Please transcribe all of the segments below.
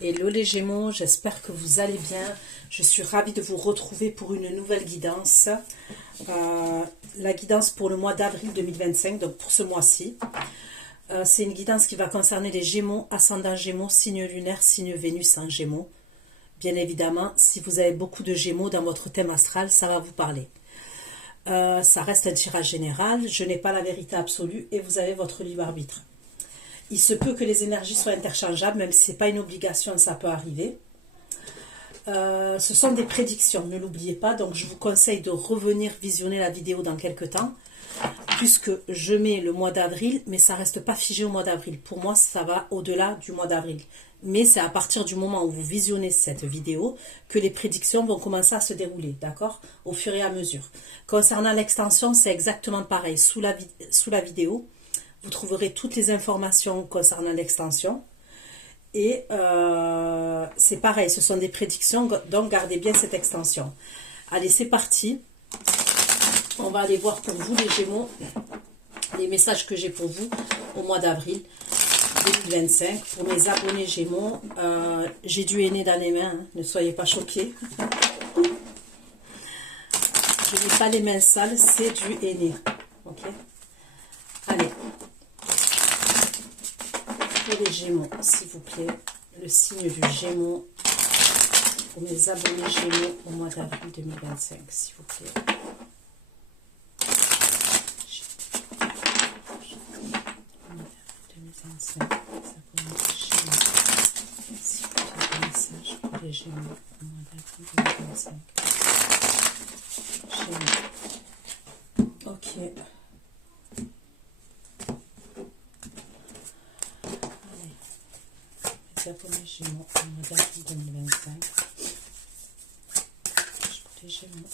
Hello les Gémeaux, j'espère que vous allez bien. Je suis ravie de vous retrouver pour une nouvelle guidance. La guidance pour le mois d'avril 2025, donc pour ce mois-ci. C'est une guidance qui va concerner les Gémeaux, ascendant Gémeaux, signe lunaire, signe Vénus en Gémeaux. Bien évidemment, si vous avez beaucoup de Gémeaux dans votre thème astral, ça va vous parler. Ça reste un tirage général, je n'ai pas la vérité absolue et vous avez votre libre arbitre. Il se peut que les énergies soient interchangeables, même si ce n'est pas une obligation, ça peut arriver. Ce sont des prédictions, ne l'oubliez pas. Donc je vous conseille de revenir visionner la vidéo dans quelques temps, puisque je mets le mois d'avril, mais ça ne reste pas figé au mois d'avril. Pour moi, ça va au-delà du mois d'avril. Mais c'est à partir du moment où vous visionnez cette vidéo que les prédictions vont commencer à se dérouler, d'accord? Au fur et à mesure. Concernant l'extension, c'est exactement pareil. Sous la vidéo, vous trouverez toutes les informations concernant l'extension. Et c'est pareil, ce sont des prédictions, donc gardez bien cette extension. Allez, c'est parti. On va aller voir pour vous les Gémeaux, les messages que j'ai pour vous au mois d'avril 2025. Pour mes abonnés Gémeaux, j'ai du henné dans les mains, hein, ne soyez pas choqués. Je n'ai pas les mains sales, c'est du henné. Ok. Allez. Pour les Gémeaux, s'il vous plaît, le signe du Gémeaux pour mes abonnés Gémeaux au mois d'avril 2025, s'il vous plaît. 2025, les abonnés Gémeaux, s'il vous plaît, un message pour les Gémeaux au mois d'avril 2025. Gémeaux. Ok. Abonnés Gémeaux au mois d'avril 2025. Pour les Gémeaux.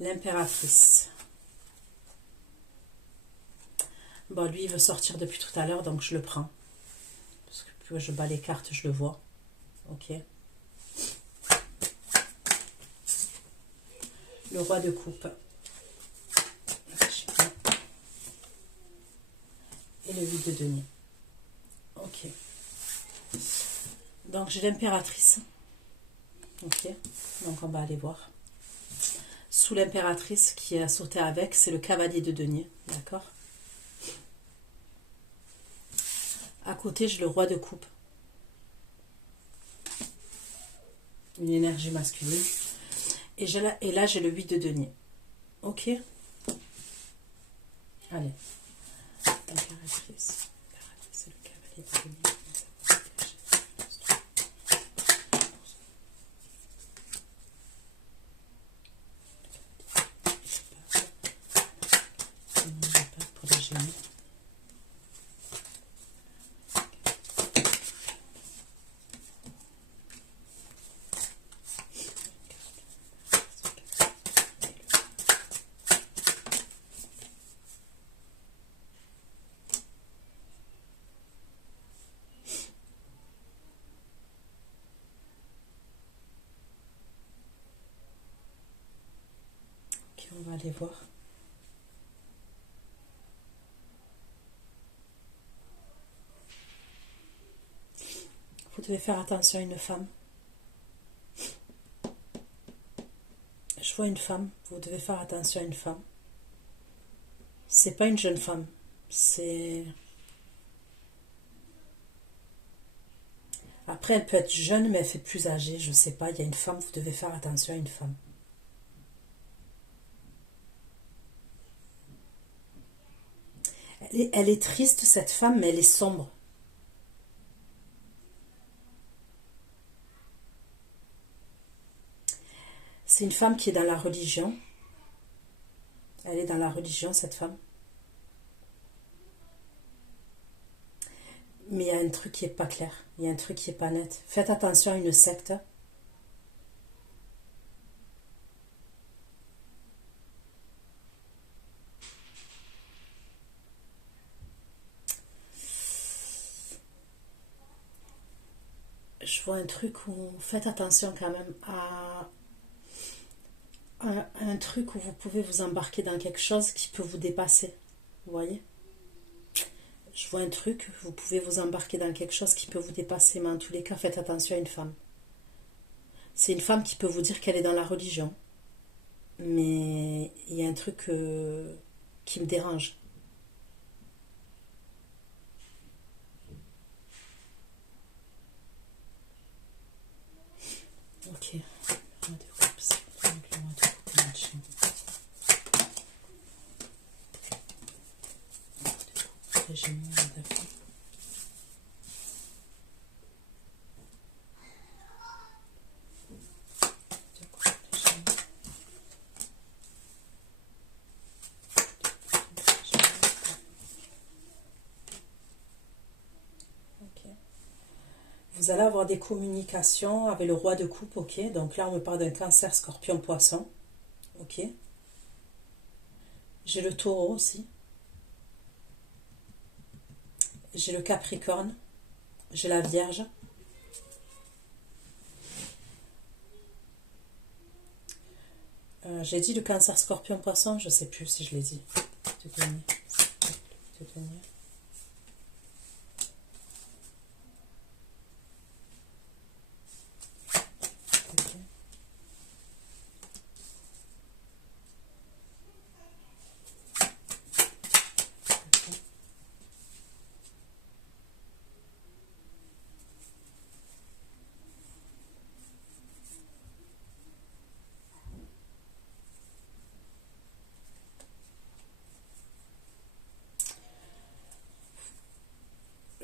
L'impératrice. Bon, lui, il veut sortir depuis tout à l'heure, donc je le prends. Parce que plus je bats les cartes, je le vois. Ok. Le roi de coupe. Et le 8 de denier. Ok. Donc j'ai l'impératrice. Ok. Donc on va aller voir. Sous l'impératrice qui a sauté avec, c'est le cavalier de denier. D'accord. À côté, j'ai le roi de coupe. Une énergie masculine. Et là, j'ai le 8 de denier. Ok. Allez. L'impératrice. C'est le cavalier de denier. Pour les Gémeaux. On va aller voir. Vous devez faire attention à une femme. Je vois une femme. Vous devez faire attention à une femme. C'est pas une jeune femme. C'est... Après, elle peut être jeune, mais elle fait plus âgée. Je sais pas. Il y a une femme. Vous devez faire attention à une femme. Elle est triste, cette femme, mais elle est sombre. C'est une femme qui est dans la religion. Elle est dans la religion, cette femme. Mais il y a un truc qui n'est pas clair. Il y a un truc qui n'est pas net. Faites attention à une secte. Je vois un truc où faites attention quand même à un truc où vous pouvez vous embarquer dans quelque chose qui peut vous dépasser. Vous voyez? Je vois un truc, vous pouvez vous embarquer dans quelque chose qui peut vous dépasser, mais en tous les cas, faites attention à une femme. C'est une femme qui peut vous dire qu'elle est dans la religion, mais il y a un truc qui me dérange. Ok. Vous allez avoir des communications avec le roi de coupe, ok. Donc là, on me parle d'un cancer, scorpion, poisson, ok. J'ai le taureau aussi. J'ai le capricorne. J'ai la vierge. J'ai dit le cancer, scorpion, poisson, je ne sais plus si je l'ai dit.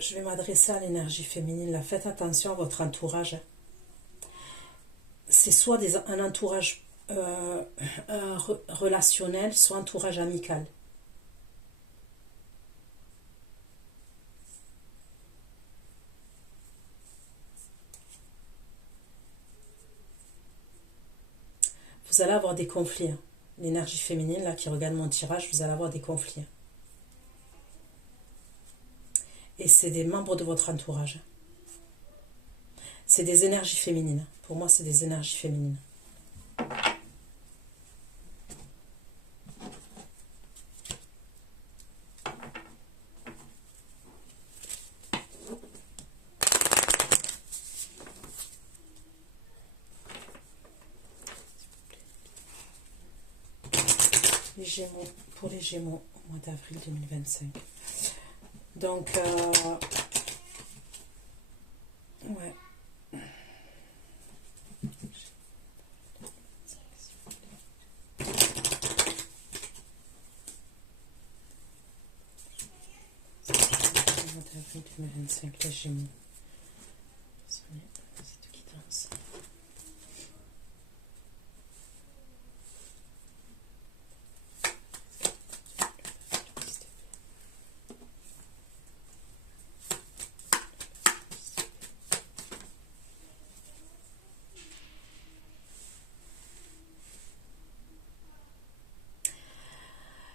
Je vais m'adresser à l'énergie féminine. Là, faites attention à votre entourage. C'est soit un entourage relationnel, soit un entourage amical. Vous allez avoir des conflits. Hein. L'énergie féminine, là, qui regarde mon tirage, vous allez avoir des conflits. Et c'est des membres de votre entourage. C'est des énergies féminines. Pour moi, c'est des énergies féminines. Les Gémeaux, pour les Gémeaux, au mois d'avril 2025. Donc, ouais. D'avril 2025, les Gémeaux. C'est qui danse.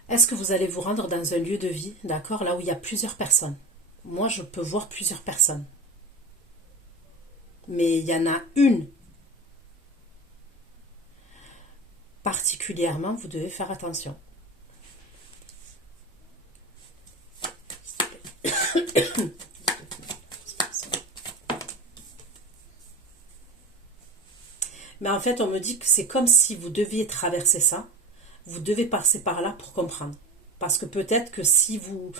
Est-ce que vous allez vous rendre dans un lieu de vie, d'accord, là où il y a plusieurs personnes? Moi, je peux voir plusieurs personnes. Mais il y en a une. Particulièrement, vous devez faire attention. Mais en fait, on me dit que c'est comme si vous deviez traverser ça. Vous devez passer par là pour comprendre. Parce que peut-être que si vous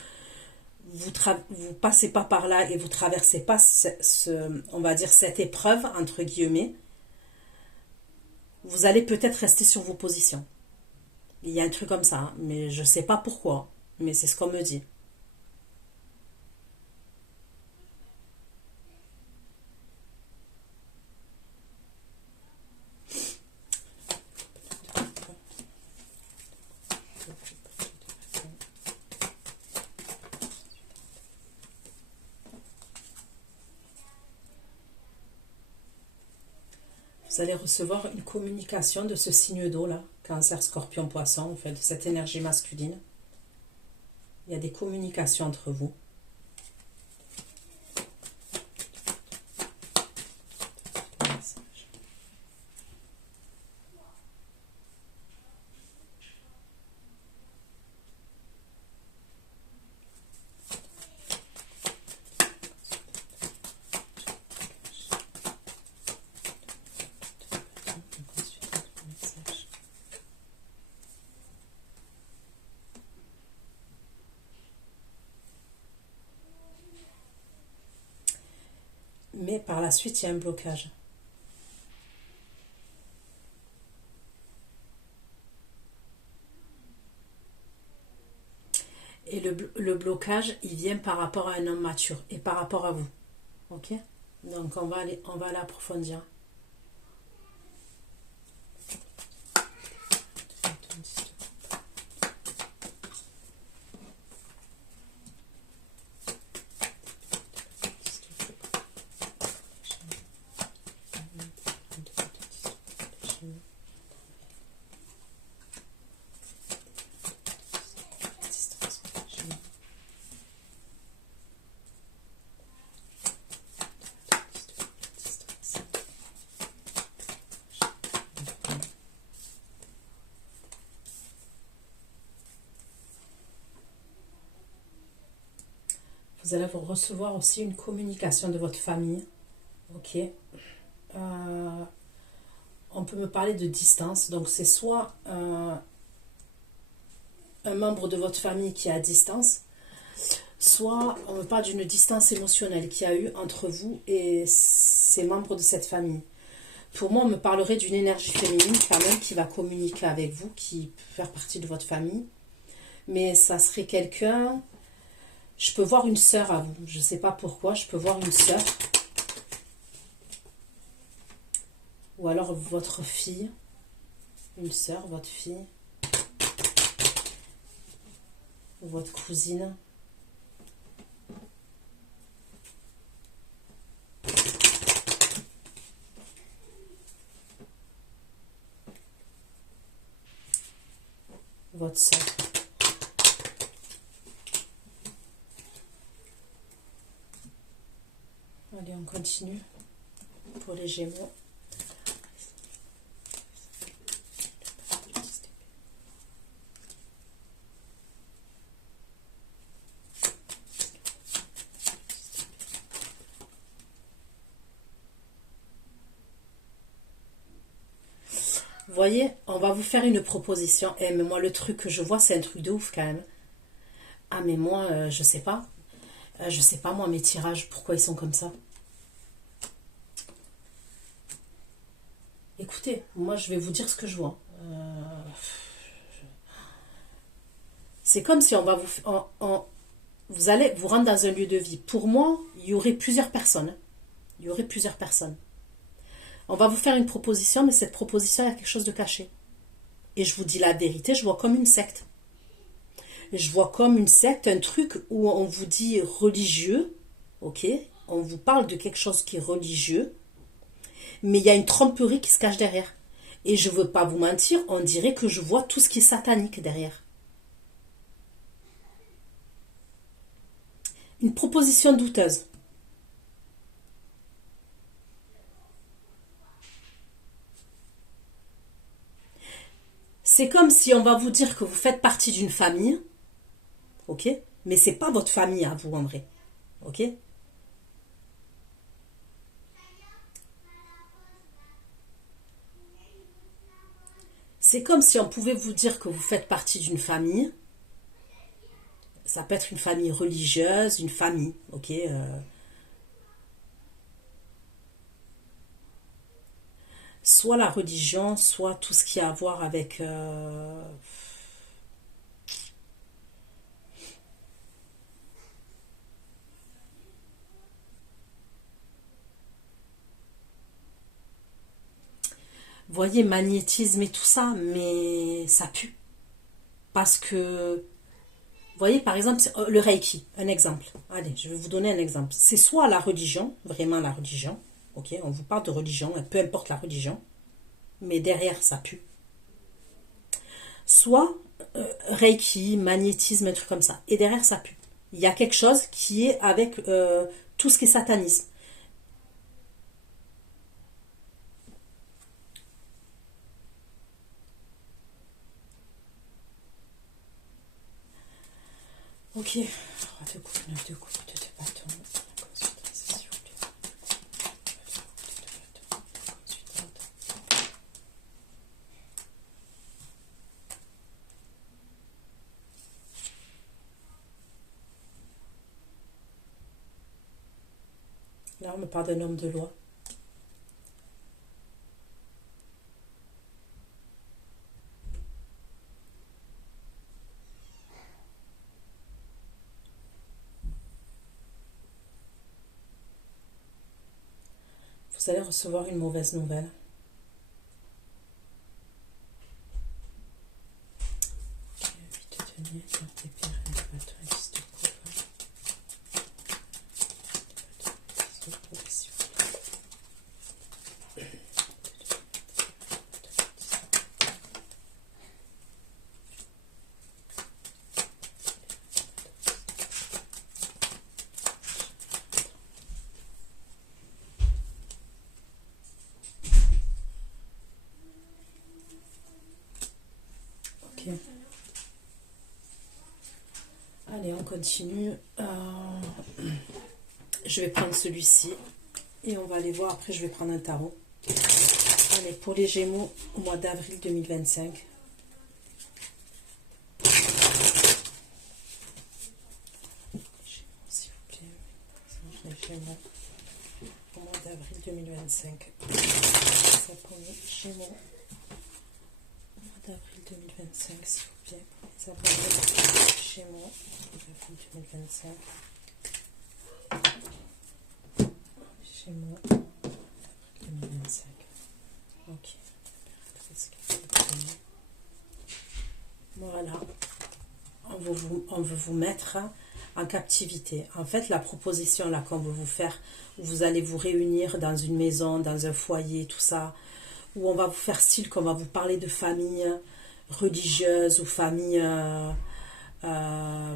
passez pas par là et vous traversez pas on va dire cette épreuve, entre guillemets, vous allez peut-être rester sur vos positions. Il y a un truc comme ça, hein, mais je sais pas pourquoi. Mais c'est ce qu'on me dit. Vous allez recevoir une communication de ce signe d'eau là, cancer, scorpion, poisson, en fait, de cette énergie masculine. Il y a des communications entre vous. Mais par la suite, il y a un blocage. Et le blocage, il vient par rapport à un homme mature et par rapport à vous. Ok? Donc on va aller approfondir. Vous allez recevoir aussi une communication de votre famille. Ok. On peut me parler de distance. Donc c'est soit un membre de votre famille qui est à distance, soit on me parle d'une distance émotionnelle qu'il y a eu entre vous et ces membres de cette famille. Pour moi, on me parlerait d'une énergie féminine quand même qui va communiquer avec vous, qui peut faire partie de votre famille. Mais ça serait quelqu'un... Je peux voir une sœur à vous. Je ne sais pas pourquoi, je peux voir une sœur. Ou alors votre fille. Une sœur, votre fille. Ou votre cousine. Votre sœur. Allez, on continue pour les Gémeaux. Vous voyez, on va vous faire une proposition. Eh, mais moi, le truc que je vois, c'est un truc de ouf quand même. Ah, mais moi, je sais pas. Je sais pas, moi, mes tirages, pourquoi ils sont comme ça. Écoutez, moi, je vais vous dire ce que je vois. C'est comme si on va vous allez vous rendre dans un lieu de vie. Pour moi, il y aurait plusieurs personnes. Il y aurait plusieurs personnes. On va vous faire une proposition, mais cette proposition, il y a quelque chose de caché. Et je vous dis la vérité, je vois comme une secte. Je vois comme une secte, un truc où on vous dit religieux, ok? On vous parle de quelque chose qui est religieux, mais il y a une tromperie qui se cache derrière. Et je ne veux pas vous mentir, on dirait que je vois tout ce qui est satanique derrière. Une proposition douteuse. C'est comme si on va vous dire que vous faites partie d'une famille, ok? Mais c'est pas votre famille à vous en vrai, ok? C'est comme si on pouvait vous dire que vous faites partie d'une famille. Ça peut être une famille religieuse, une famille, ok? Soit la religion, soit tout ce qui a à voir avec... voyez, magnétisme et tout ça, mais ça pue. Parce que, vous voyez, par exemple, le Reiki, un exemple. Allez, je vais vous donner un exemple. C'est soit la religion, vraiment la religion, ok? On vous parle de religion, peu importe la religion, mais derrière, ça pue. Soit Reiki, magnétisme, un truc comme ça. Et derrière, ça pue. Il y a quelque chose qui est avec tout ce qui est satanisme. Ok. Roi de coupe, 9 de coupe, 2 de bâton. Là, on me parle d'un homme de loi. Vous allez recevoir une mauvaise nouvelle. Allez, on continue. Je vais prendre celui-ci et on va aller voir. Après, je vais prendre un tarot. Allez, pour les Gémeaux au mois d'avril 2025. S'il vous plaît. Les Gémeaux au mois d'avril 2025. Ça pour les Gémeaux au mois d'avril 2025, s'il vous plaît. Les abonnés Gémeaux d'avril 2025. Gémeaux, 2025. Ok. Voilà. On veut vous mettre en captivité. En fait, la proposition là qu'on veut vous faire, où vous allez vous réunir dans une maison, dans un foyer, tout ça, où on va vous faire style qu'on va vous parler de famille religieuse ou famille...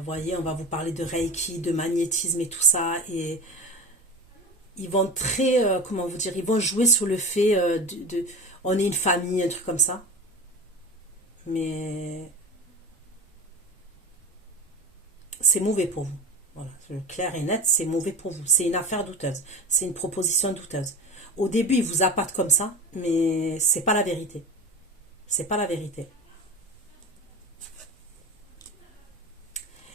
voyez, on va vous parler de Reiki, de magnétisme et tout ça. Et ils vont très, comment vous dire, ils vont jouer sur le fait on est une famille, un truc comme ça. Mais c'est mauvais pour vous. Voilà, clair et net, c'est mauvais pour vous. C'est une affaire douteuse. C'est une proposition douteuse. Au début, ils vous appâtent comme ça, mais c'est pas la vérité. C'est pas la vérité.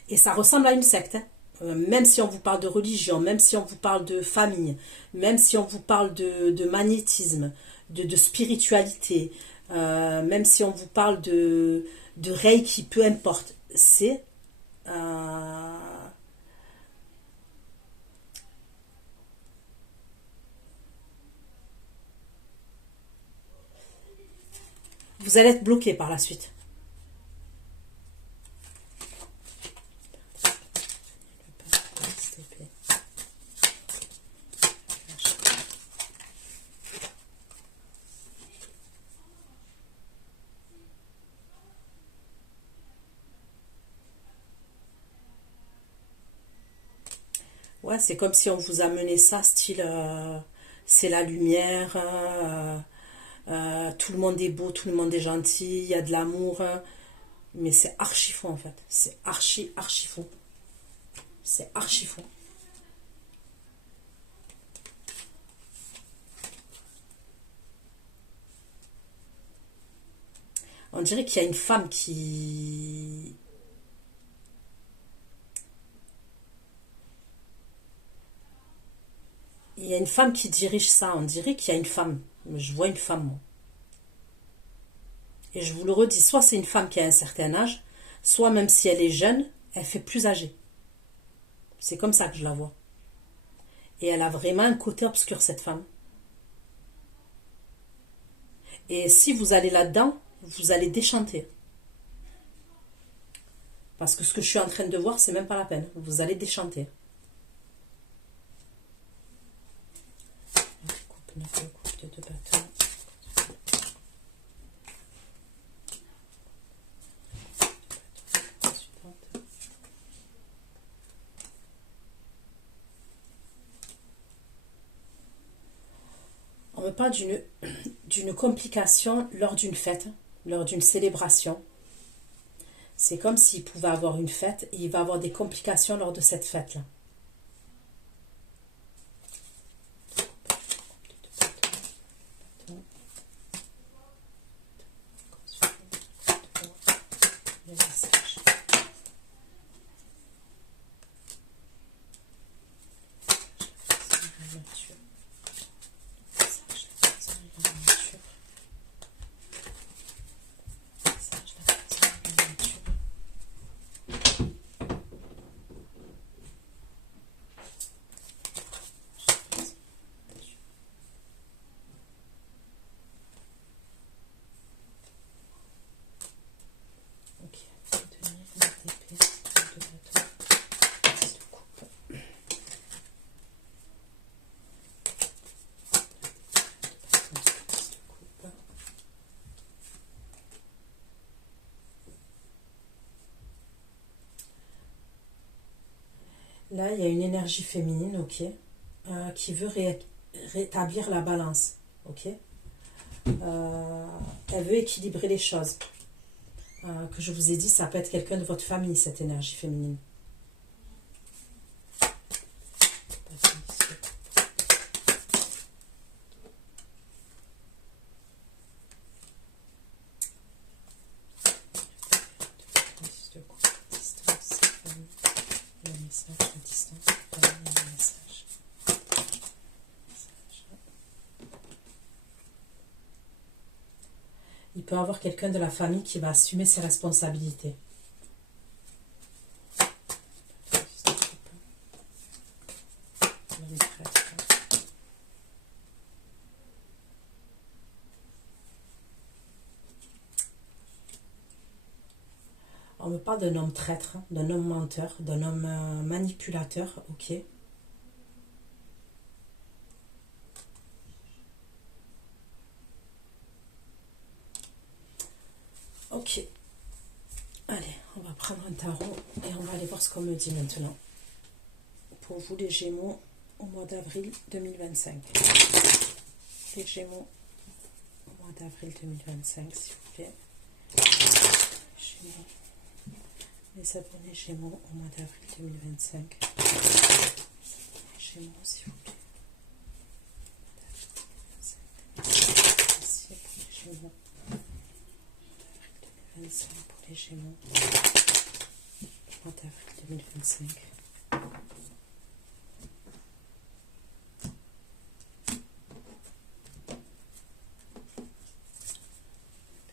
Et ça ressemble à une secte, hein. Même si on vous parle de religion, même si on vous parle de famille, même si on vous parle de magnétisme, de spiritualité, même si on vous parle de Reiki, peu importe, c'est... vous allez être bloqué par la suite. Ouais, c'est comme si on vous amenait ça, style, c'est la lumière, tout le monde est beau, tout le monde est gentil, il y a de l'amour, mais c'est archi faux en fait. C'est archi faux. C'est archi faux. On dirait qu'il y a une femme qui... Il y a une femme qui dirige ça. On dirait qu'il y a une femme. Je vois une femme, moi. Et je vous le redis, soit c'est une femme qui a un certain âge, soit même si elle est jeune, elle fait plus âgée. C'est comme ça que je la vois. Et elle a vraiment un côté obscur, cette femme. Et si vous allez là-dedans, vous allez déchanter. Parce que ce que je suis en train de voir, c'est même pas la peine. Vous allez déchanter. Coupe de deux bâtons. On me parle d'une complication lors d'une fête, lors d'une célébration. C'est comme s'il pouvait avoir une fête et il va avoir des complications lors de cette fête-là. nature. Message la personne dans la nature. Message la personne dans la nature. Ok, tenir une d'épée, de bâton, de coupe. Là, il y a une énergie féminine, ok, qui veut rétablir la balance, ok. Elle veut équilibrer les choses. Que je vous ai dit, ça peut être quelqu'un de votre famille, cette énergie féminine. Il peut y avoir quelqu'un de la famille qui va assumer ses responsabilités. On me parle d'un homme traître, d'un homme menteur, d'un homme manipulateur, ok. Ok. Allez, on va prendre un tarot et on va aller voir ce qu'on me dit maintenant. Pour vous les Gémeaux, au mois d'avril 2025. Les Gémeaux, au mois d'avril 2025, s'il vous plaît. Gémeaux. Les abonnés Gémeaux, au mois d'avril 2025. Gémeaux, s'il vous plaît. Merci pour les Gémeaux. 2025 pour les Gémeaux. Mois d'avril 2025.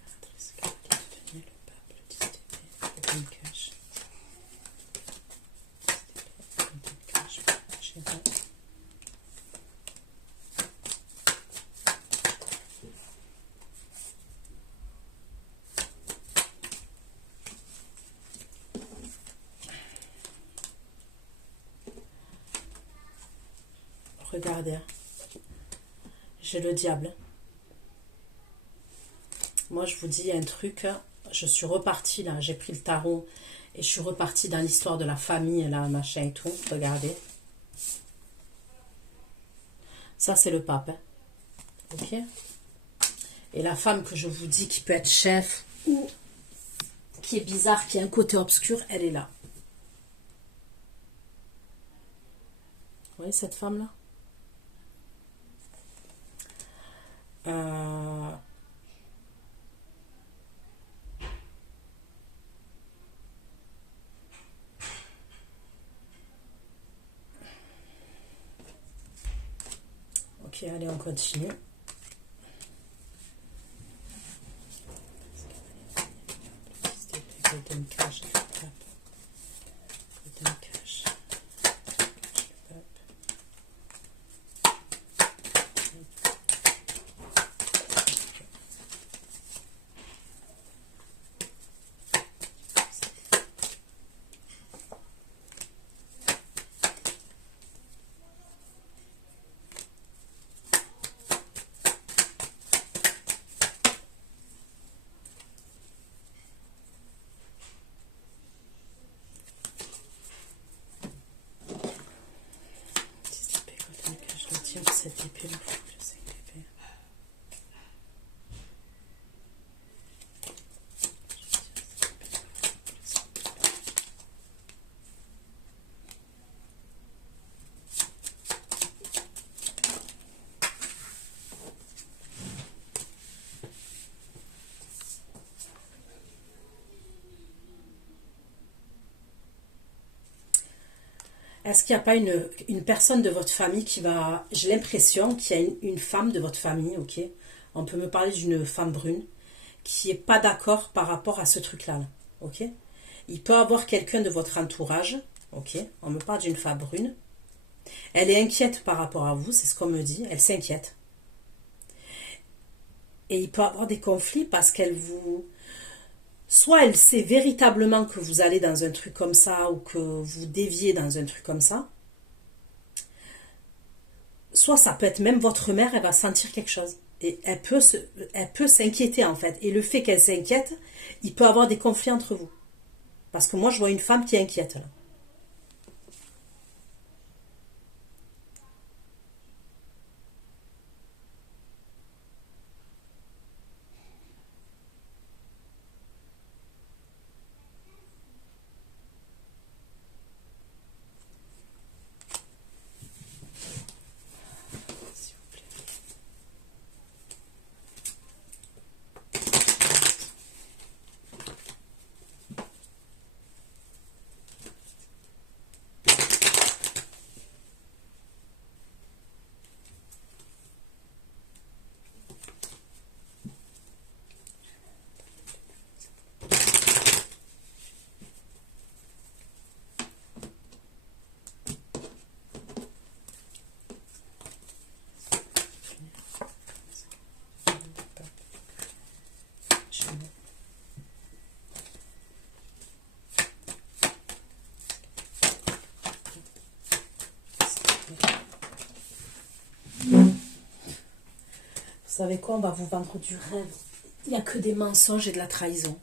Impératrice Caroline, le pape, le 10 d'épée, le Golden Cash. 10 d'épée, le Golden Cash pour les Gémeaux. Regardez, j'ai le diable. Moi, je vous dis un truc, je suis repartie là, j'ai pris le tarot et je suis repartie dans l'histoire de la famille, là, machin et tout. Regardez. Ça, c'est le pape. Hein. Ok. Et la femme que je vous dis qui peut être chef ou qui est bizarre, qui a un côté obscur, elle est là. Vous voyez cette femme-là? Ok, allez, on continue. Golden Cash, le pape. Golden Cash. Le pape. Cette épée là, je sais l'épée. Est-ce qu'il n'y a pas une personne de votre famille qui va... J'ai l'impression qu'il y a une femme de votre famille, ok? On peut me parler d'une femme brune qui n'est pas d'accord par rapport à ce truc-là, là, ok? Il peut y avoir quelqu'un de votre entourage, ok? On me parle d'une femme brune. Elle est inquiète par rapport à vous, c'est ce qu'on me dit. Elle s'inquiète. Et il peut y avoir des conflits parce qu'elle vous... Soit elle sait véritablement que vous allez dans un truc comme ça ou que vous déviez dans un truc comme ça. Soit ça peut être même votre mère, elle va sentir quelque chose. Et elle peut s'inquiéter en fait. Et le fait qu'elle s'inquiète, il peut y avoir des conflits entre vous. Parce que moi je vois une femme qui est inquiète là. Vous savez quoi, on va vous vendre du rêve. Il n'y a que des mensonges et de la trahison. De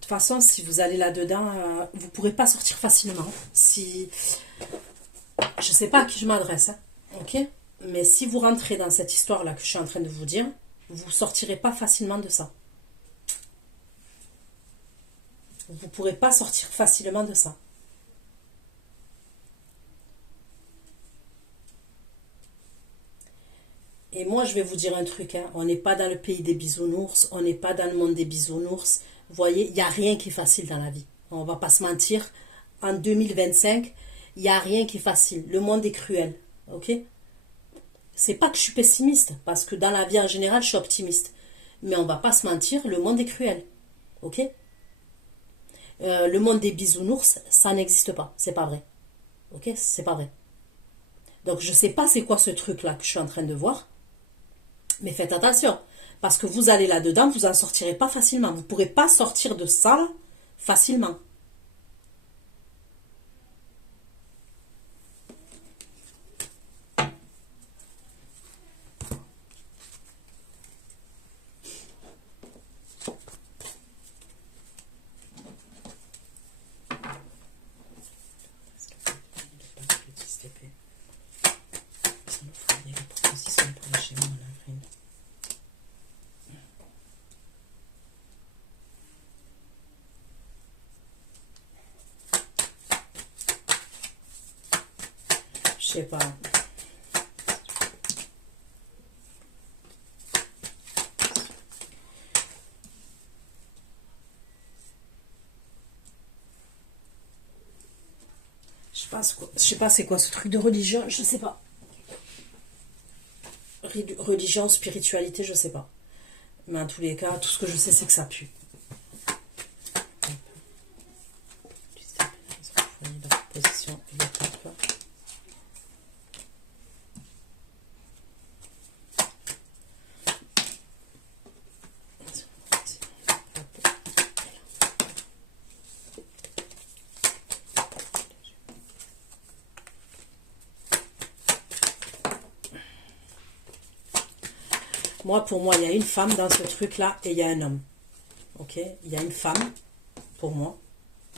toute façon, si vous allez là-dedans, vous ne pourrez pas sortir facilement. Si... Je ne sais pas à qui je m'adresse, hein, ok? Mais si vous rentrez dans cette histoire-là que je suis en train de vous dire, vous ne sortirez pas facilement de ça. Vous ne pourrez pas sortir facilement de ça. Et moi, je vais vous dire un truc, hein. On n'est pas dans le pays des bisounours, on n'est pas dans le monde des bisounours. Vous voyez, il n'y a rien qui est facile dans la vie. On ne va pas se mentir. En 2025, il n'y a rien qui est facile. Le monde est cruel, ok? C'est pas que je suis pessimiste, parce que dans la vie en général, je suis optimiste. Mais on ne va pas se mentir, le monde est cruel, ok? Le monde des bisounours, ça n'existe pas, c'est pas vrai, ok? C'est pas vrai. Donc je sais pas c'est quoi ce truc-là que je suis en train de voir. Mais faites attention, parce que vous allez là-dedans, vous en sortirez pas facilement. Vous ne pourrez pas sortir de ça là, facilement. Je sais pas. Je sais pas c'est quoi ce truc de religion, je sais pas. Religion, spiritualité, je sais pas. Mais en tous les cas, tout ce que je sais, c'est que ça pue. Moi, pour moi, il y a une femme dans ce truc-là et il y a un homme. Ok? Il y a une femme, pour moi.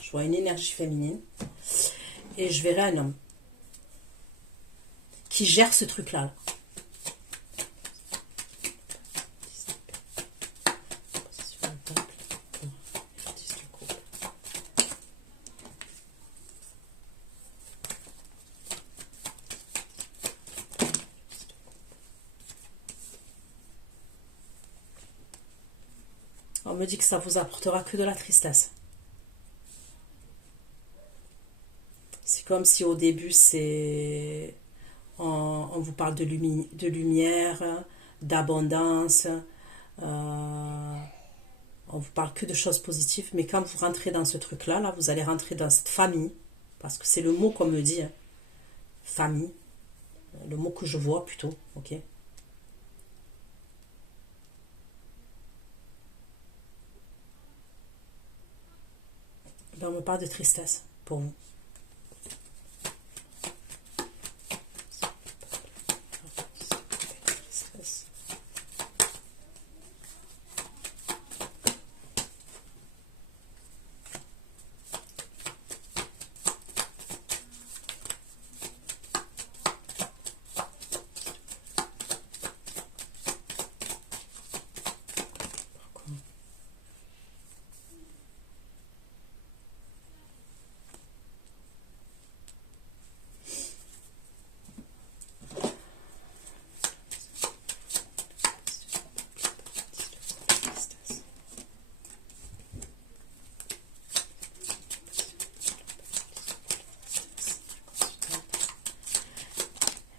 Je vois une énergie féminine. Et je verrai un homme qui gère ce truc-là. On me dit que ça vous apportera que de la tristesse. C'est comme si au début, on vous parle de lumière, d'abondance, on vous parle que de choses positives, mais quand vous rentrez dans ce truc-là, là, vous allez rentrer dans cette famille, parce que c'est le mot qu'on me dit, hein, famille, le mot que je vois plutôt, ok. Ben, on me parle de tristesse pour vous.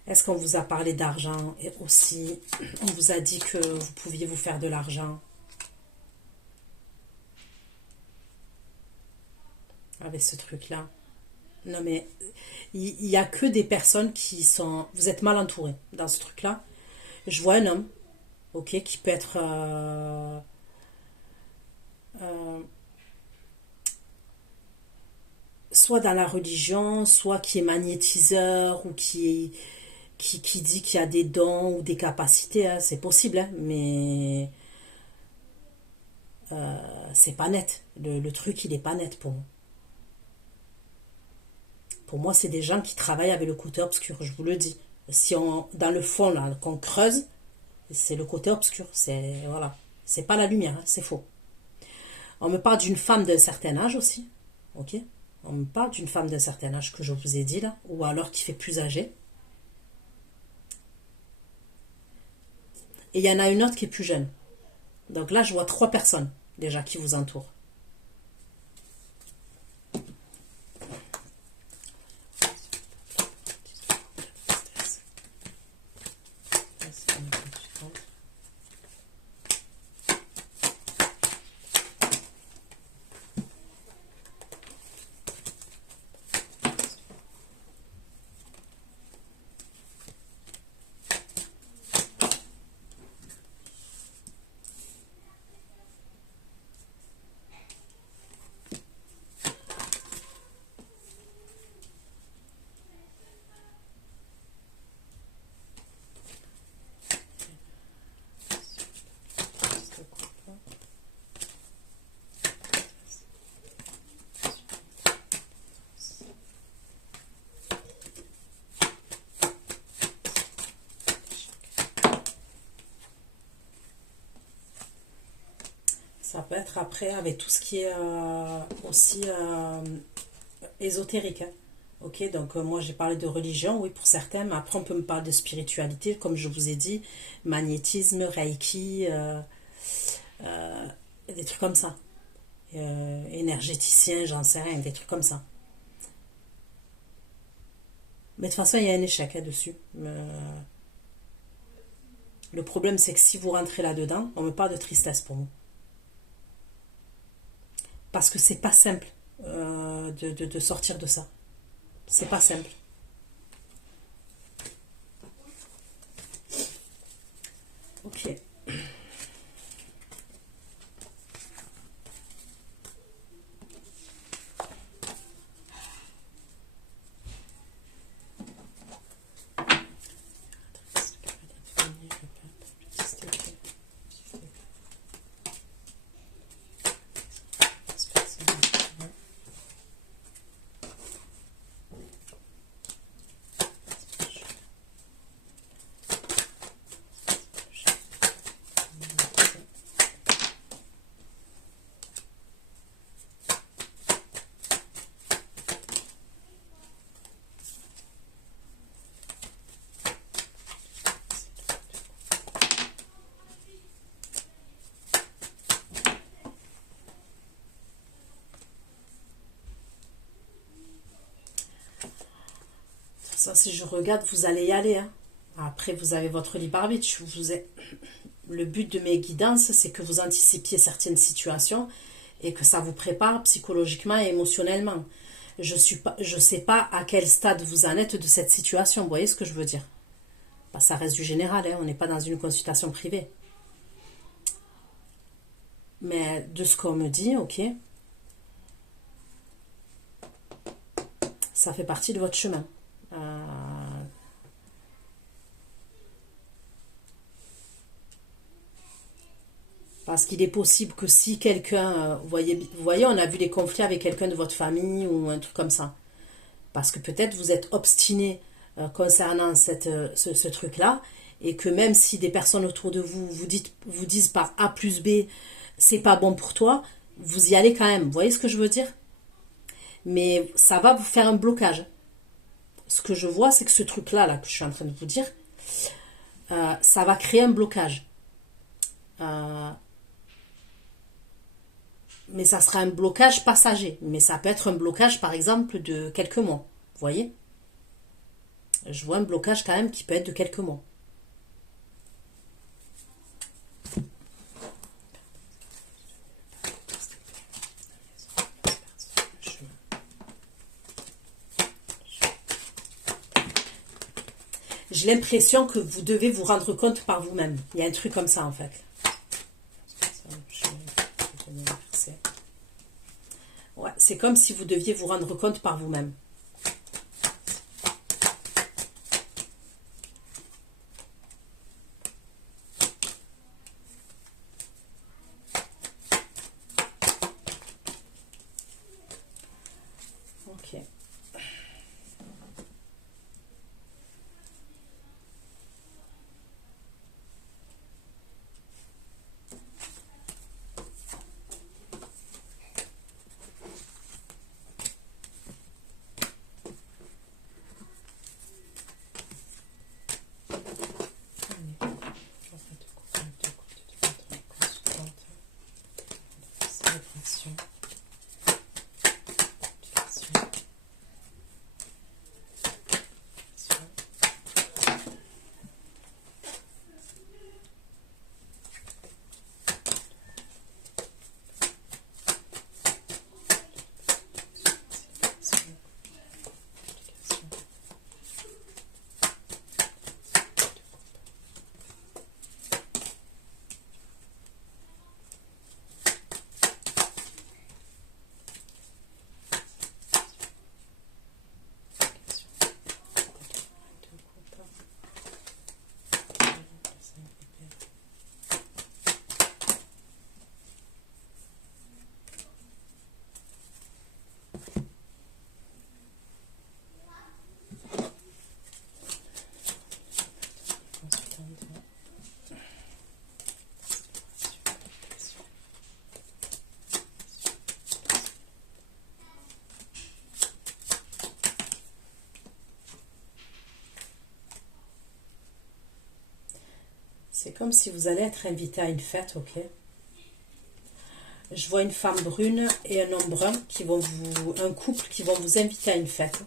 Est-ce qu'on vous a parlé d'argent et aussi on vous a dit que vous pouviez vous faire de l'argent avec ce truc-là? Non mais il n'y a que des personnes qui sont... Vous êtes mal entourés dans ce truc-là. Je vois un homme, ok, qui peut être... soit dans la religion, soit qui est magnétiseur ou qui dit qu'il y a des dons ou des capacités, hein, c'est possible, hein, mais c'est pas net. Le truc, il est pas net pour moi. Pour moi, c'est des gens qui travaillent avec le côté obscur, je vous le dis. Si on, dans le fond, là, qu'on creuse, c'est le côté obscur. C'est, voilà. C'est pas la lumière, hein, c'est faux. On me parle d'une femme d'un certain âge aussi, ok. On me parle d'une femme d'un certain âge que je vous ai dit là, ou alors qui fait plus âgée. Et il y en a une autre qui est plus jeune. Donc là, je vois 3 personnes déjà qui vous entourent. Ça peut être après avec tout ce qui est aussi ésotérique, hein. Ok, donc moi j'ai parlé de religion, oui, pour certains, mais après on peut me parler de spiritualité, comme je vous ai dit, magnétisme, reiki, des trucs comme ça. Énergéticien, j'en sais rien, des trucs comme ça. Mais de toute façon, il y a un échec là-dessus. Le problème, c'est que si vous rentrez là-dedans, on me parle de tristesse pour vous. Parce que c'est pas simple de sortir de ça. C'est pas simple. Ok. Ça, si je regarde, vous allez y aller, hein. Après, vous avez votre libre arbitre. Le but de mes guidances, c'est que vous anticipiez certaines situations et que ça vous prépare psychologiquement et émotionnellement. Je sais pas à quel stade vous en êtes de cette situation. Vous voyez ce que je veux dire? Bah, ça reste du général, hein, on n'est pas dans une consultation privée. Mais de ce qu'on me dit, ok, ça fait partie de votre chemin. Parce qu'il est possible que si quelqu'un, vous voyez, on a vu des conflits avec quelqu'un de votre famille ou un truc comme ça. Parce que peut-être vous êtes obstiné concernant ce truc-là, et que même si des personnes autour de vous vous disent par A plus B, c'est pas bon pour toi, vous y allez quand même. Vous voyez ce que je veux dire? Mais ça va vous faire un blocage. Ce que je vois, c'est que ce truc-là, là, que je suis en train de vous dire, ça va créer un blocage. Mais ça sera un blocage passager. Mais ça peut être un blocage, par exemple, de quelques mois. Vous voyez? Je vois un blocage quand même qui peut être de quelques mois. J'ai l'impression que vous devez vous rendre compte par vous-même. Il y a un truc comme ça, en fait. Ouais, c'est comme si vous deviez vous rendre compte par vous-même. Ok. C'est comme si vous allez être invité à une fête, ok? Je vois une femme brune et un homme brun un couple qui vont vous inviter à une fête.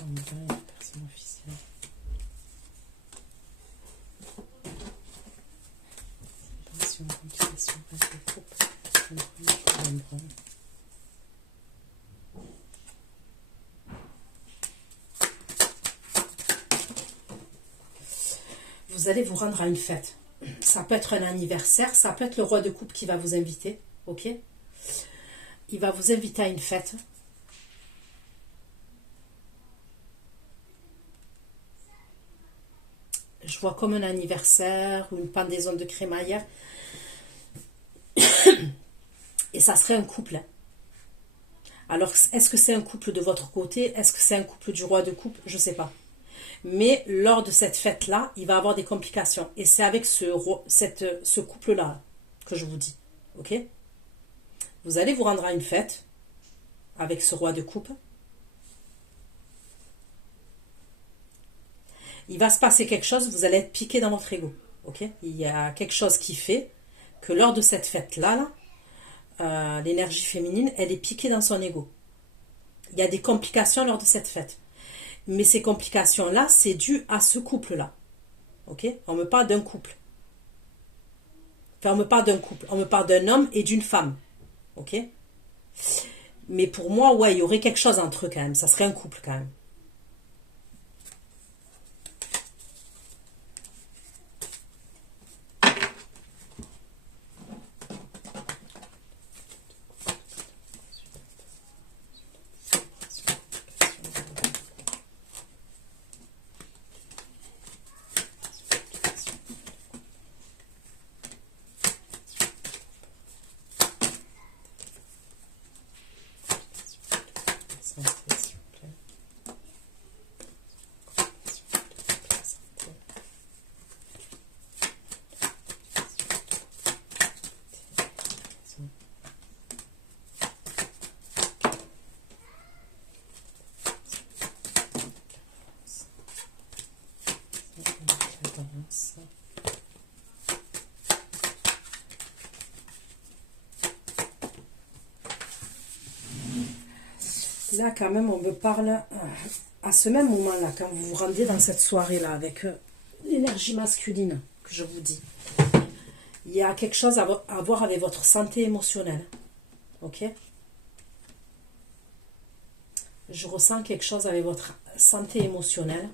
En brun et la personne officielle. Séparation, complication, reste de couple, un brun. Vous allez vous rendre à une fête. Ça peut être un anniversaire, ça peut être le roi de coupe qui va vous inviter, ok? Il va vous inviter à une fête. Je vois comme un anniversaire ou une pendaison de crémaillère. Et ça serait un couple. Hein. Alors, est-ce que c'est un couple de votre côté? Est-ce que c'est un couple du roi de coupe? Je ne sais pas. Mais lors de cette fête-là, il va avoir des complications. Et c'est avec ce couple-là que je vous dis. Ok? Vous allez vous rendre à une fête avec ce roi de coupe. Il va se passer quelque chose, vous allez être piqué dans votre ego. Ok? Il y a quelque chose qui fait que lors de cette fête-là, l'énergie féminine, elle est piquée dans son ego. Il y a des complications lors de cette fête. Mais ces complications-là, c'est dû à ce couple-là. Ok? On me parle d'un couple. Enfin, on me parle d'un couple. On me parle d'un homme et d'une femme. Ok? Mais pour moi, ouais, il y aurait quelque chose entre eux quand même. Ça serait un couple quand même. Là, quand même, on me parle à ce même moment-là, quand vous vous rendez dans cette soirée-là, avec l'énergie masculine, que je vous dis. Il y a quelque chose à voir avec votre santé émotionnelle. Ok? Je ressens quelque chose avec votre santé émotionnelle.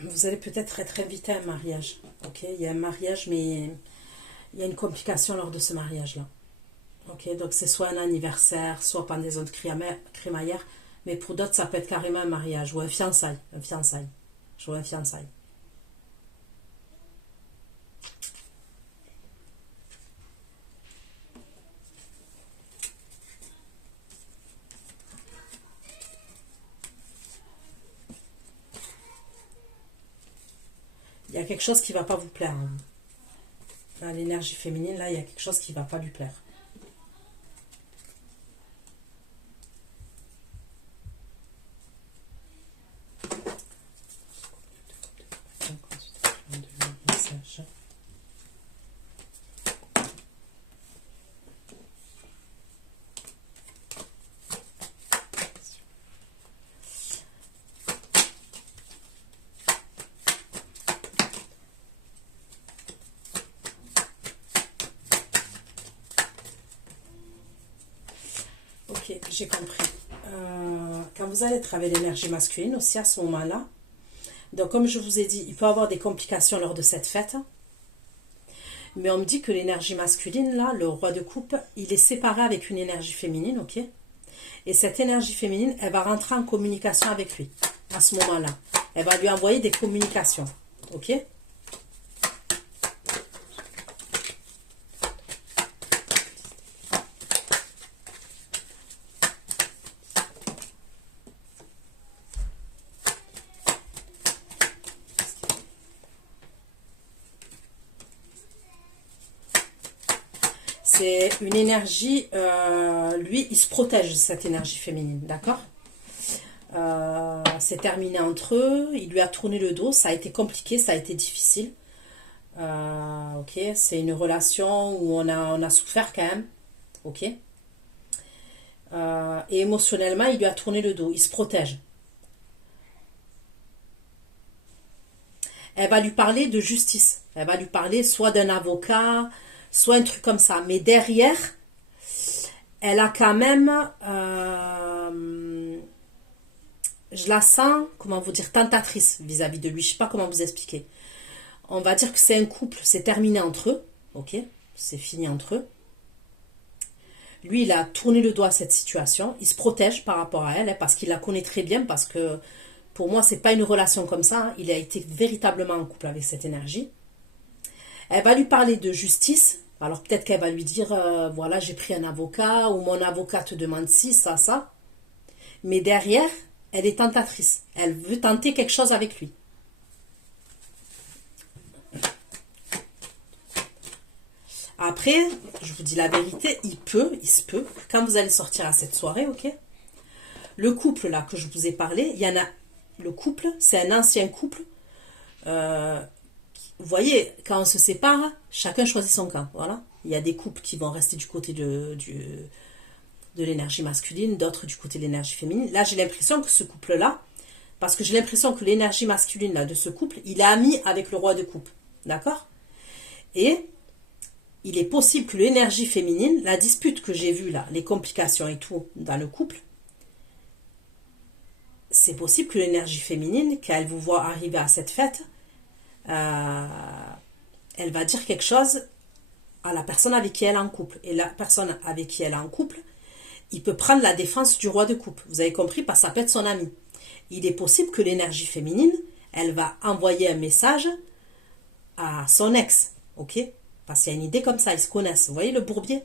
Vous allez peut-être être invité à un mariage. Ok, il y a un mariage, mais il y a une complication lors de ce mariage-là. Ok, donc c'est soit un anniversaire, soit pendaison de crémaillère, mais pour d'autres, ça peut être carrément un mariage ou un fiançailles. Un fiançailles. Je vois un fiançailles. Il y a quelque chose qui ne va pas vous plaire. Hein. Enfin, l'énergie féminine, là, il y a quelque chose qui ne va pas lui plaire. Ok, j'ai compris. Quand vous allez travailler l'énergie masculine aussi à ce moment-là, donc comme je vous ai dit, il peut y avoir des complications lors de cette fête. Mais on me dit que l'énergie masculine, là, le roi de coupe, il est séparé avec une énergie féminine, ok? Et cette énergie féminine, elle va rentrer en communication avec lui à ce moment-là. Elle va lui envoyer des communications, ok? C'est une énergie, lui, il se protège de cette énergie féminine, d'accord? C'est terminé entre eux, il lui a tourné le dos, ça a été compliqué, ça a été difficile. Ok, c'est une relation où on a souffert quand même, ok? Et émotionnellement, il lui a tourné le dos, il se protège. Elle va lui parler de justice, elle va lui parler soit d'un avocat, soit un truc comme ça. Mais derrière, elle a quand même, je la sens, comment vous dire, tentatrice vis-à-vis de lui. Je sais pas comment vous expliquer. On va dire que c'est un couple, c'est terminé entre eux, ok? C'est fini entre eux. Lui, il a tourné le doigt à cette situation. Il se protège par rapport à elle, hein, parce qu'il la connaît très bien, parce que pour moi, c'est pas une relation comme ça, hein. Il a été véritablement en couple avec cette énergie. Elle va lui parler de justice. Alors peut-être qu'elle va lui dire, voilà, j'ai pris un avocat, ou mon avocat te demande ci, ça, ça. Mais derrière, elle est tentatrice. Elle veut tenter quelque chose avec lui. Après, je vous dis la vérité, il se peut, quand vous allez sortir à cette soirée, ok? Le couple là que je vous ai parlé, il y en a, le couple, c'est un ancien couple. Vous voyez, quand on se sépare, chacun choisit son camp, voilà. Il y a des couples qui vont rester du côté de l'énergie masculine, d'autres du côté de l'énergie féminine. Là, j'ai l'impression que ce couple-là, parce que j'ai l'impression que l'énergie masculine là, de ce couple, il est ami avec le roi de coupe, d'accord? Et il est possible que l'énergie féminine, la dispute que j'ai vue là, les complications et tout dans le couple, c'est possible que l'énergie féminine, quand elle vous voit arriver à cette fête, elle va dire quelque chose à la personne avec qui elle est en couple. Et la personne avec qui elle est en couple, il peut prendre la défense du roi de coupe. Vous avez compris, parce que ça peut être son ami. Il est possible que l'énergie féminine, elle va envoyer un message à son ex, ok? Parce qu'il y a une idée comme ça, ils se connaissent. Vous voyez le bourbier?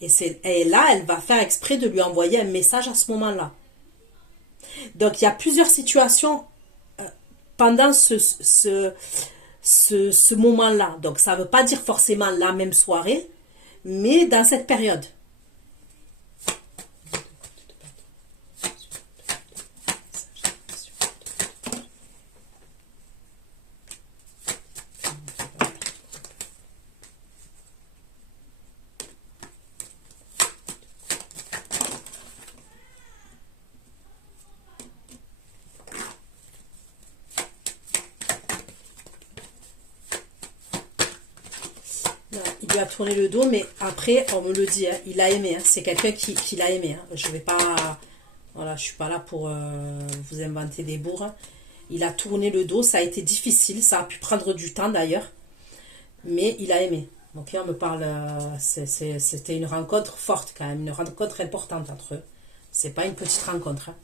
Et là, elle va faire exprès de lui envoyer un message à ce moment-là. Donc, il y a plusieurs situations pendant ce moment-là. Donc, ça ne veut pas dire forcément la même soirée, mais dans cette période. Il lui a tourné le dos, mais après, on me le dit, hein, il a aimé. Hein, c'est quelqu'un qui l'a aimé. Hein. Je vais pas, voilà, je suis pas là pour vous inventer des bourres. Il a tourné le dos, ça a été difficile, ça a pu prendre du temps d'ailleurs, mais il a aimé. Ok, on me parle, c'était une rencontre forte quand même, une rencontre importante entre eux. C'est pas une petite rencontre. Hein.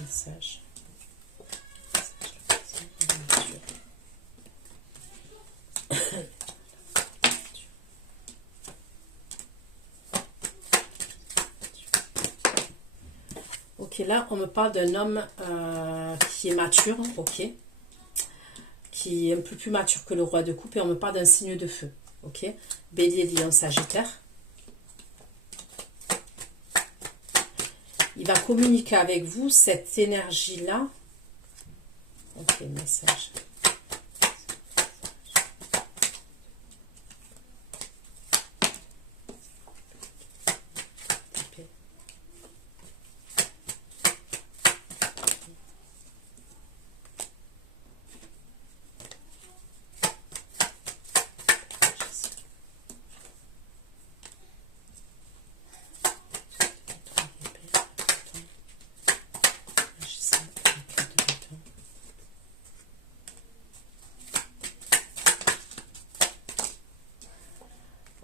Message. Ok, là, on me parle d'un homme qui est mature, ok, qui est un peu plus mature que le roi de coupe, et on me parle d'un signe de feu, ok, Bélier, Lion, Sagittaire. Il va communiquer avec vous cette énergie-là. Ok, message.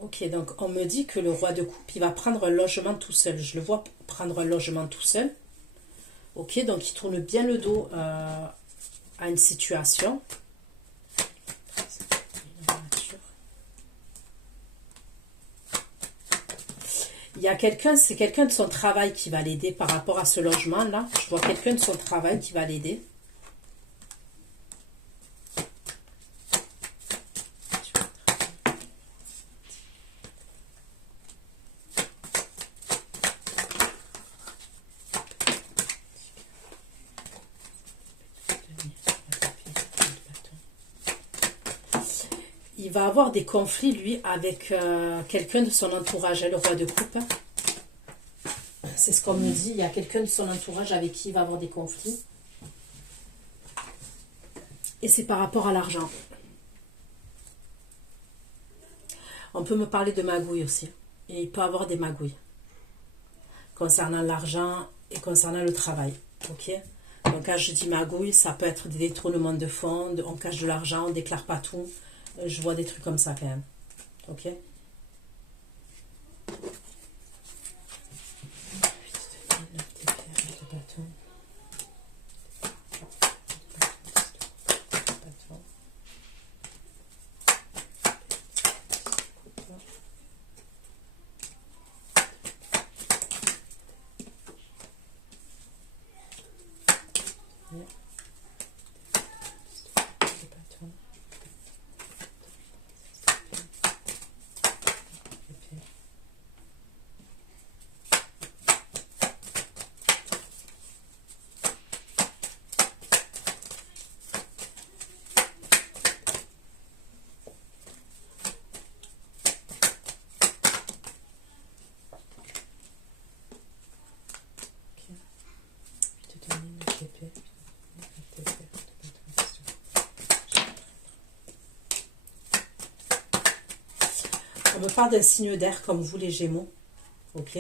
Ok, donc on me dit que le roi de coupe, il va prendre un logement tout seul. Je le vois prendre un logement tout seul. Ok, donc il tourne bien le dos à une situation. Il y a quelqu'un, c'est quelqu'un de son travail qui va l'aider par rapport à ce logement-là. Je vois quelqu'un de son travail qui va l'aider. il va avoir des conflits, lui, avec quelqu'un de son entourage, hein, le roi de coupe. C'est ce qu'on me dit, il y a quelqu'un de son entourage avec qui il va avoir des conflits. Et c'est par rapport à l'argent. On peut me parler de magouilles aussi. Et il peut avoir des magouilles. Concernant l'argent et concernant le travail. Ok? Donc quand je dis magouille, ça peut être des détournements de fonds, on cache de l'argent, on ne déclare pas tout. Je vois des trucs comme ça quand même. Ok? On me parle d'un signe d'air comme vous les Gémeaux. Ok?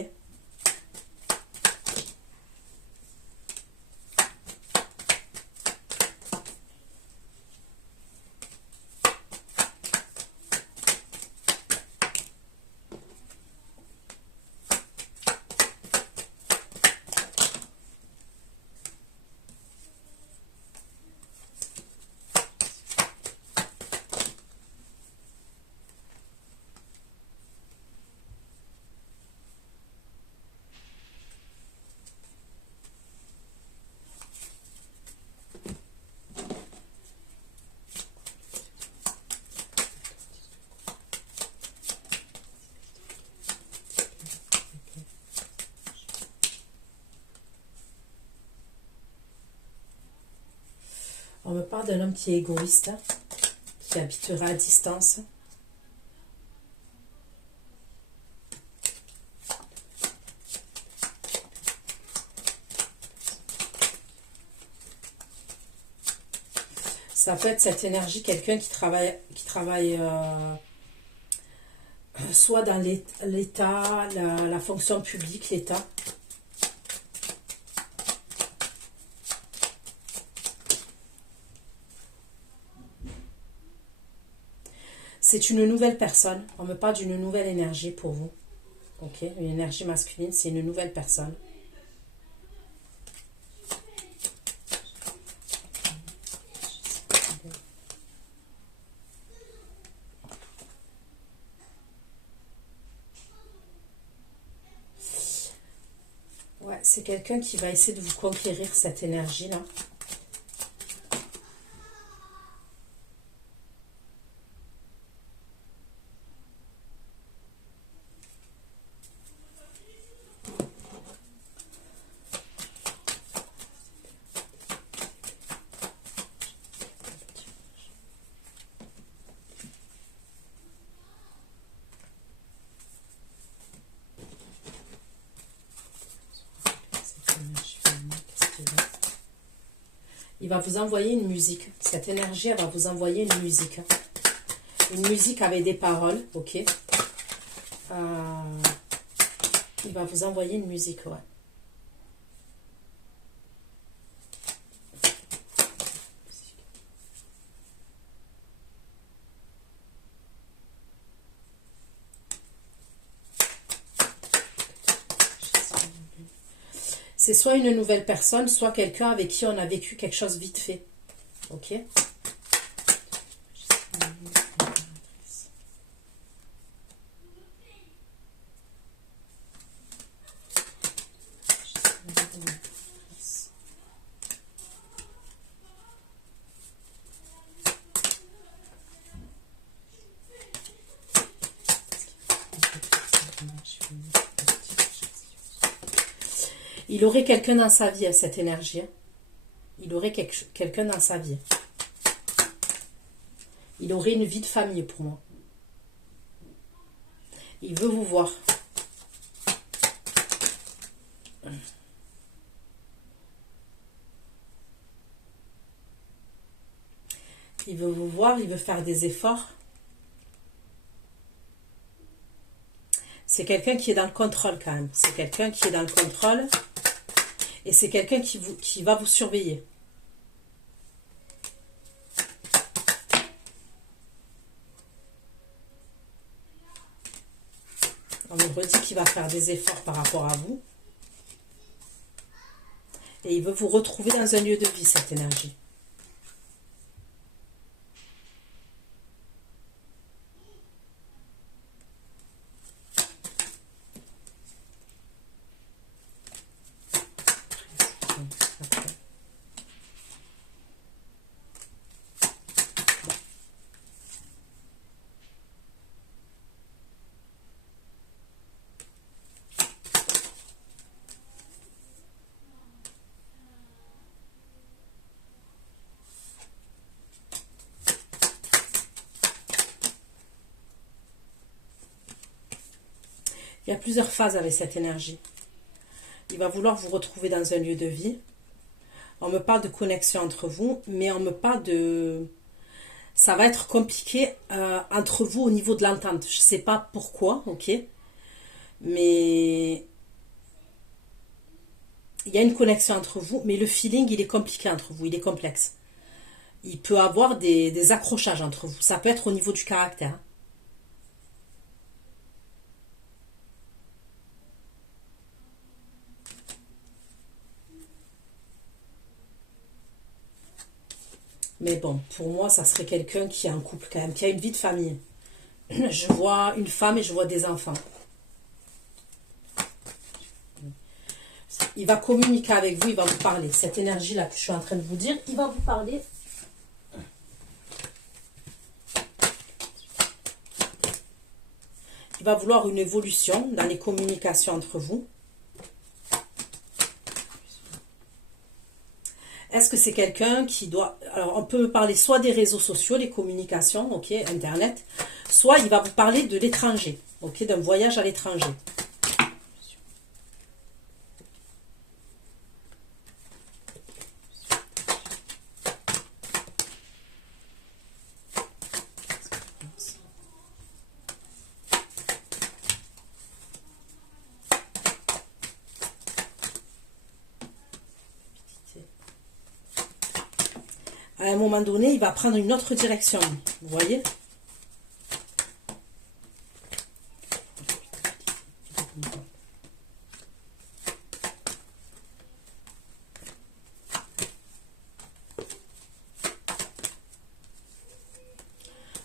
On me parle d'un homme qui est égoïste, qui habitera à distance. Ça peut être cette énergie, quelqu'un qui travaille soit dans l'État, la fonction publique, l'État. C'est une nouvelle personne. On me parle d'une nouvelle énergie pour vous. Ok, une énergie masculine, c'est une nouvelle personne. Ouais, c'est quelqu'un qui va essayer de vous conquérir cette énergie-là. Il va vous envoyer une musique. Cette énergie, elle va vous envoyer une musique. Une musique avec des paroles, ok. Il va vous envoyer une musique, ouais. C'est soit une nouvelle personne, soit quelqu'un avec qui on a vécu quelque chose vite fait. Ok? Il aurait quelqu'un dans sa vie, cette énergie. Il aurait quelqu'un dans sa vie. Il aurait une vie de famille pour moi. Il veut vous voir. Il veut vous voir, il veut faire des efforts. C'est quelqu'un qui est dans le contrôle quand même. C'est quelqu'un qui est dans le contrôle. Et c'est quelqu'un qui va vous surveiller. On me redit qu'il va faire des efforts par rapport à vous. Et il veut vous retrouver dans un lieu de vie, cette énergie. Il y a plusieurs phases avec cette énergie. Il va vouloir vous retrouver dans un lieu de vie. On me parle de connexion entre vous, mais on me parle de... Ça va être compliqué entre vous au niveau de l'entente. Je ne sais pas pourquoi, ok? Mais il y a une connexion entre vous, mais le feeling, il est compliqué entre vous, il est complexe. Il peut y avoir des accrochages entre vous. Ça peut être au niveau du caractère. Mais bon, pour moi, ça serait quelqu'un qui est en couple quand même, qui a une vie de famille. Je vois une femme et je vois des enfants. Il va communiquer avec vous, il va vous parler. Cette énergie-là que je suis en train de vous dire, il va vous parler. Il va vouloir une évolution dans les communications entre vous. Est-ce que c'est quelqu'un qui doit... Alors, on peut parler soit des réseaux sociaux, les communications, ok, Internet, soit il va vous parler de l'étranger, ok, d'un voyage à l'étranger. À un moment donné, il va prendre une autre direction. Vous voyez?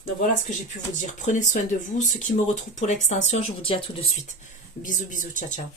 Donc voilà ce que j'ai pu vous dire. Prenez soin de vous. Ceux qui me retrouvent pour l'extension, je vous dis à tout de suite. Bisous, bisous, ciao, ciao.